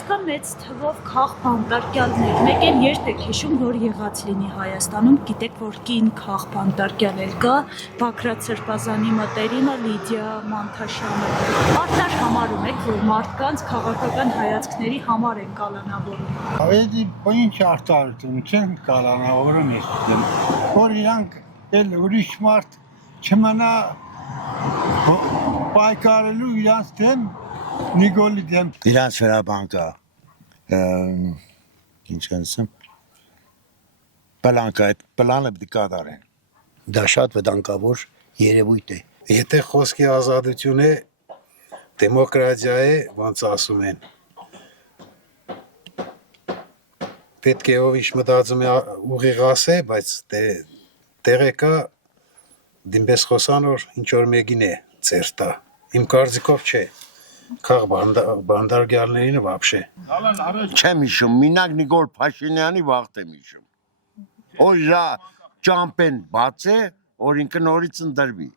Այսքան մեծ թվով քաղ բանտարկյալներ, մեկ էլ երբ եք հիշում, որ եղած լինի Հայաստանում, գիտեք, որ կին քաղ բանտարկյալ էլ կա, Բագրատ Սրբազանի մտերիմը Լիդիա Մանթաշյանը, արդար համարում եք, որ մարդկանց քաղաքական հայացքների համար են կալանավորում։ Ավելի ինչ արտարություն չեն կալանավորում ես, որ իրանք էլ ուրիշ մարդ չմնա պայքարելու իրանց դեմ, Նիկոլի դեմ։ Իրանց վերաբանկա, ինչ անցեմ, պլանկա, այդ պլանը պիտի կատարեն։ Դա շատ վտանգավոր երևույթ է։ Եթե խոսքի ազատություն է, դեմոկրատիա է, ոնց ասում են։ Պետք է ով ինչ մտածում է ուղիղ ասե, բայց տեղեկա դիմպես խոսանոր ինչ որ մեկին է ծեր տա։ Իմ կարծիքով չէ։ Քաղ բանդարգյալներին вообще։ Չեմ հիշում, մինակ Նիկոլ Փաշինյանի վաղտ եմ հիշում։ Օժա ճամպեն բաց է, որ ինքը նորից ընդրվի։